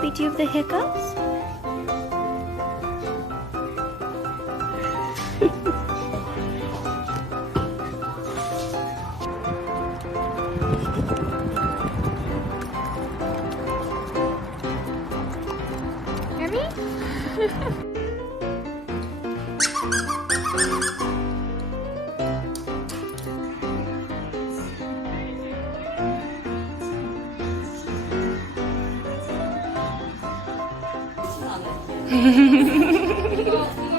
Abby, do you have the hiccups? Abby? 이거